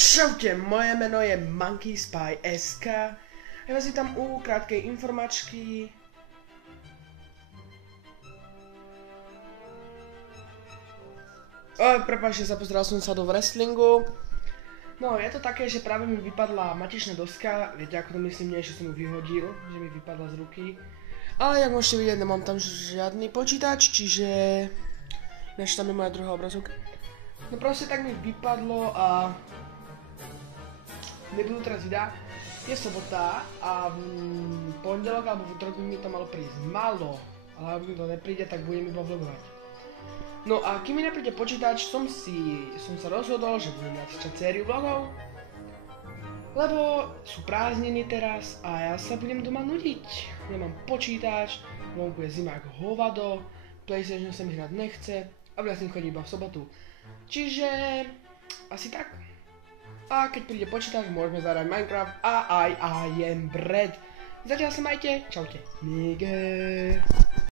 Čaute, moje meno je MonkeySpy.sk. Ja vás vítam u krátkej informačky. Prepáčte, zapozeral som sa do wrestlingu. No, je to také, že práve mi vypadla matičná doska. Viete, ako to myslím, nie, že som ju vyhodil, že mi vypadla z ruky. Ale jak môžete vidieť, nemám tam žiadny počítač, čiže... Ináč tam je moja druhá obrazovka. No proste tak mi vypadlo a... Nebudú teraz videa. Je sobota a v pondelok alebo v útorok mi to malo prísť. Malo, ale ak mi to nepríde, tak budem iba vlogovať. No a kým mi nepríde počítač, som sa rozhodol, že budem natáčať sériu vlogov. Lebo sú prázdniny teraz a ja sa budem doma nudiť. Nemám počítač, vonku je zima ako hovado, PlayStation sa mi hrať nechce a vlastne chodím iba v sobotu. Čiže asi tak. A keď príde počítač, môžeme zahrať Minecraft a I am Brad. Zatiaľ sa majte, čaute. Nigger.